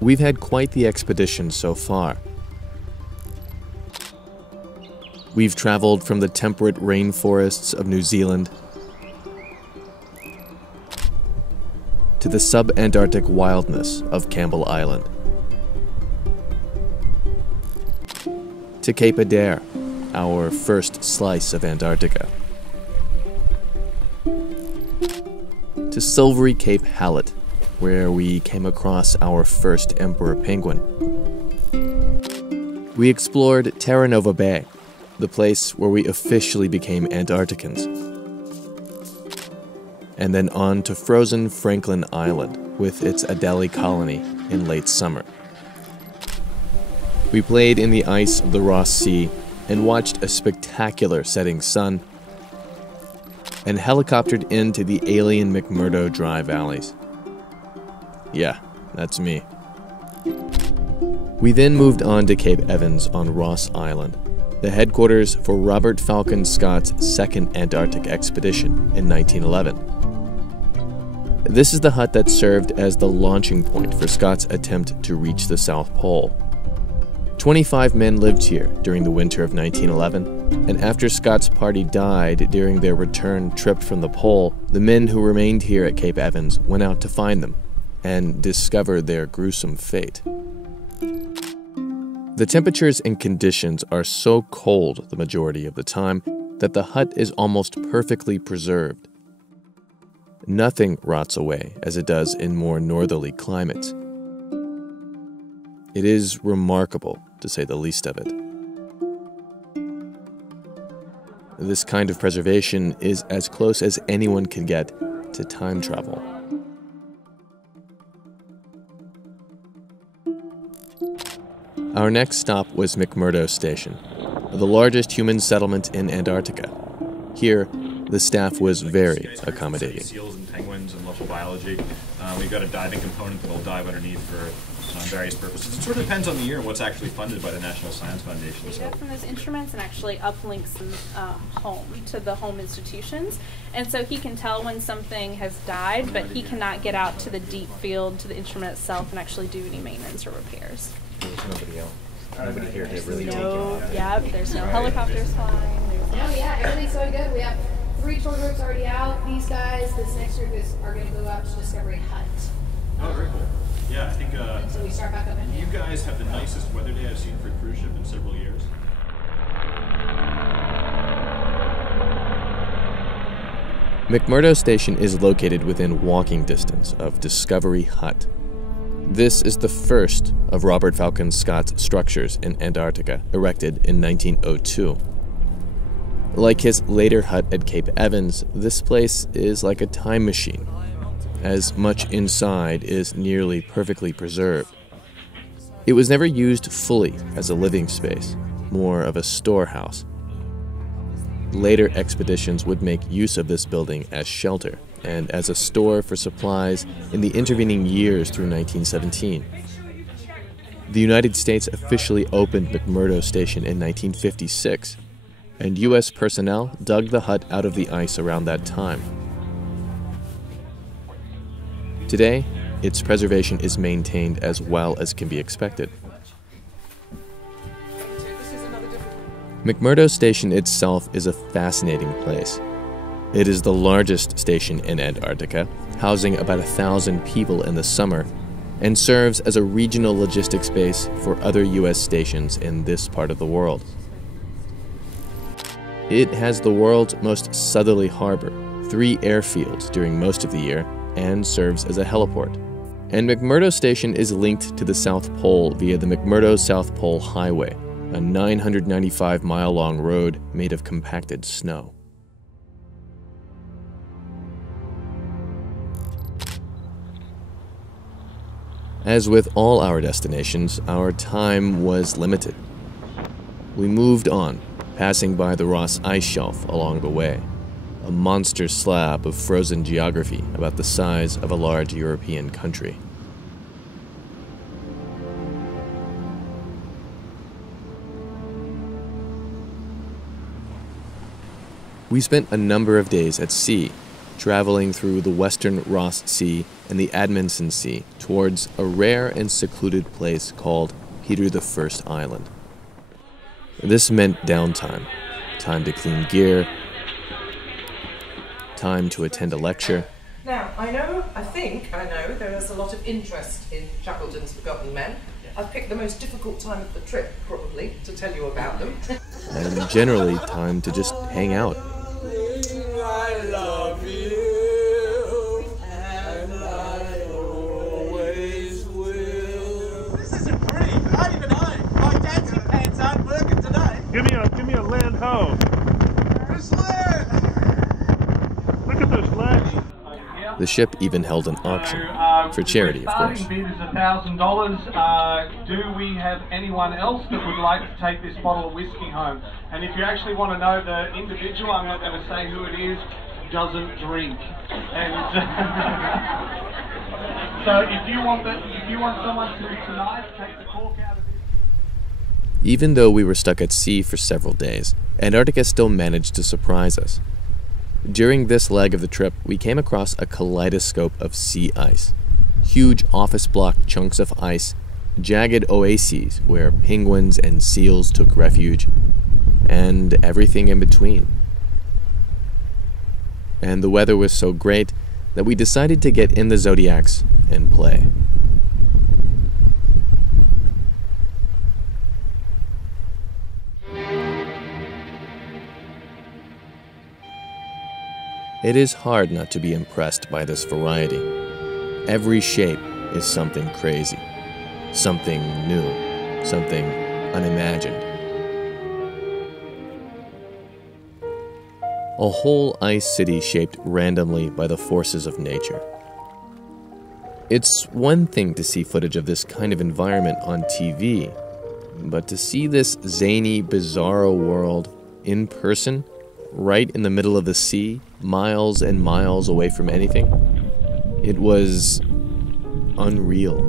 We've had quite the expedition so far. We've traveled from the temperate rainforests of New Zealand to the sub-Antarctic wildness of Campbell Island, to Cape Adare, our first slice of Antarctica, to silvery Cape Hallett, where we came across our first emperor penguin. We explored Terra Nova Bay, the place where we officially became Antarcticans, and then on to frozen Franklin Island with its Adelie colony in late summer. We played in the ice of the Ross Sea and watched a spectacular setting sun, and helicoptered into the alien McMurdo dry valleys. Yeah, that's me. We then moved on to Cape Evans on Ross Island, the headquarters for Robert Falcon Scott's second Antarctic expedition in 1911. This is the hut that served as the launching point for Scott's attempt to reach the South Pole. 25 men lived here during the winter of 1911, and after Scott's party died during their return trip from the pole, the men who remained here at Cape Evans went out to find them and discover their gruesome fate. The temperatures and conditions are so cold the majority of the time that the hut is almost perfectly preserved. Nothing rots away as it does in more northerly climates. It is remarkable, to say the least of it. This kind of preservation is as close as anyone can get to time travel. Our next stop was McMurdo Station, the largest human settlement in Antarctica. Here, the staff was very accommodating. Seals and penguins and local biology. We've got a diving component that will dive underneath for various purposes. It sort of depends on the year and what's actually funded by the National Science Foundation. We get from those instruments and actually uplinks them home to the home institutions. And so he can tell when something has died, but he cannot get out to the deep field, to the instrument itself, and actually do any maintenance or repairs. There's nobody else. Nobody here to really There's no helicopters flying. Everything's going good. We have 3 tour groups already out. These guys, this next group are going to go out to Discovery Hut. Oh, very cool. Yeah, I think until we start back up in you guys have the nicest weather day I've seen for a cruise ship in several years. McMurdo Station is located within walking distance of Discovery Hut. This is the first of Robert Falcon Scott's structures in Antarctica, erected in 1902. Like his later hut at Cape Evans, this place is like a time machine, as much inside is nearly perfectly preserved. It was never used fully as a living space, more of a storehouse. Later expeditions would make use of this building as shelter and as a store for supplies in the intervening years through 1917. The United States officially opened McMurdo Station in 1956, and U.S. personnel dug the hut out of the ice around that time. Today, its preservation is maintained as well as can be expected. McMurdo Station itself is a fascinating place. It is the largest station in Antarctica, housing about 1,000 people in the summer, and serves as a regional logistics base for other U.S. stations in this part of the world. It has the world's most southerly harbor, 3 airfields during most of the year, and serves as a heliport. And McMurdo Station is linked to the South Pole via the McMurdo South Pole Highway, a 995-mile-long road made of compacted snow. As with all our destinations, our time was limited. We moved on, passing by the Ross Ice Shelf along the way, a monster slab of frozen geography about the size of a large European country. We spent a number of days at sea, traveling through the western Ross Sea and the Amundsen Sea towards a rare and secluded place called Peter I Island. This meant downtime, time to clean gear, time to attend a lecture. Now, I think I know there is a lot of interest in Shackleton's Forgotten Men. I've picked the most difficult time of the trip, probably, to tell you about them. And generally time to just hang out. I love you, and I always will. This isn't pretty. I don't even know. My dancing pants aren't working today. Give me a land ho. This land. Look at this land. The ship even held an auction, for charity, of course. Starting bid is $1,000. Do we have anyone else that would like to take this bottle of whiskey home? And if you actually want to know the individual, I'm not going to say who it is, doesn't drink. And so if you want someone to tonight, take the cork out of this. Even though we were stuck at sea for several days, Antarctica still managed to surprise us. During this leg of the trip, we came across a kaleidoscope of sea ice. Huge office block chunks of ice, jagged oases where penguins and seals took refuge, and everything in between. And the weather was so great that we decided to get in the Zodiacs and play. It is hard not to be impressed by this variety. Every shape is something crazy, something new, something unimagined. A whole ice city shaped randomly by the forces of nature. It's one thing to see footage of this kind of environment on TV, but to see this zany, bizarro world in person, right in the middle of the sea, miles and miles away from anything, it was unreal.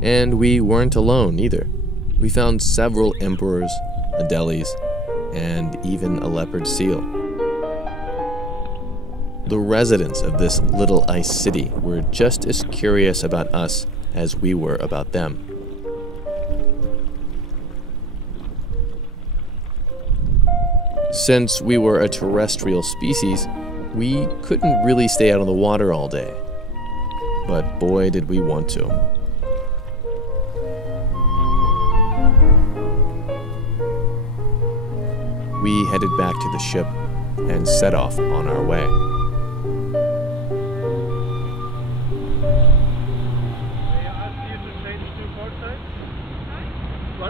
And we weren't alone either. We found several emperors, adeles, and even a leopard seal. The residents of this little ice city were just as curious about us as we were about them. Since we were a terrestrial species, we couldn't really stay out on the water all day. But boy, did we want to. We headed back to the ship and set off on our way. May I ask you to change to port side?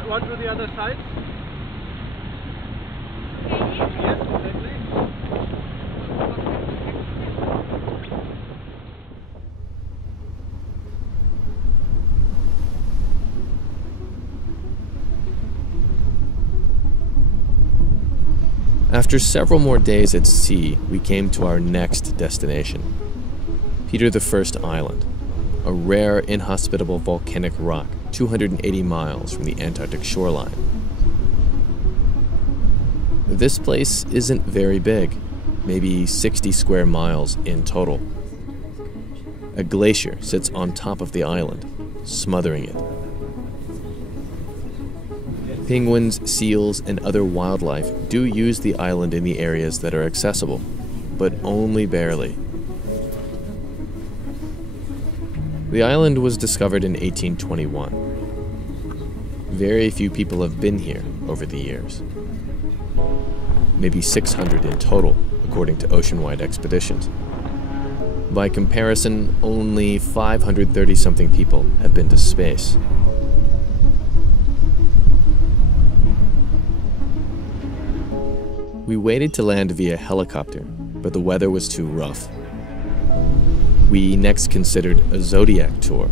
What were the other sides? Yes, exactly. After several more days at sea, we came to our next destination, Peter I Island, a rare, inhospitable volcanic rock 280 miles from the Antarctic shoreline. This place isn't very big, maybe 60 square miles in total. A glacier sits on top of the island, smothering it. Penguins, seals, and other wildlife do use the island in the areas that are accessible, but only barely. The island was discovered in 1821. Very few people have been here over the years. Maybe 600 in total, according to Oceanwide Expeditions. By comparison, only 530-something people have been to space. We waited to land via helicopter, but the weather was too rough. We next considered a Zodiac tour.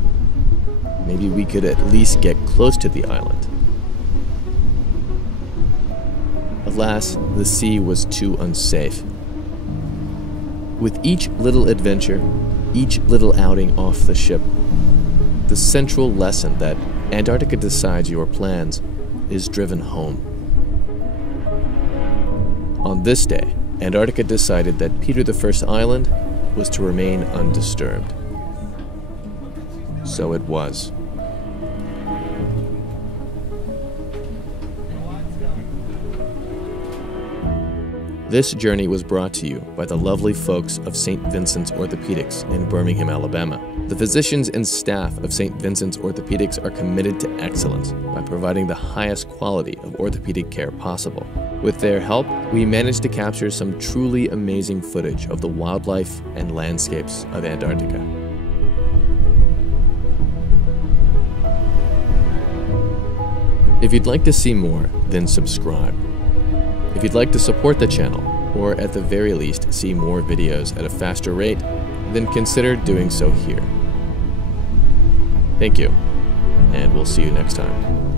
Maybe we could at least get close to the island. Alas, the sea was too unsafe. With each little adventure, each little outing off the ship, the central lesson that Antarctica decides your plans is driven home. On this day, Antarctica decided that Peter I Island was to remain undisturbed. So it was. This journey was brought to you by the lovely folks of St. Vincent's Orthopedics in Birmingham, Alabama. The physicians and staff of St. Vincent's Orthopedics are committed to excellence by providing the highest quality of orthopedic care possible. With their help, we managed to capture some truly amazing footage of the wildlife and landscapes of Antarctica. If you'd like to see more, then subscribe. If you'd like to support the channel, or at the very least see more videos at a faster rate, then consider doing so here. Thank you, and we'll see you next time.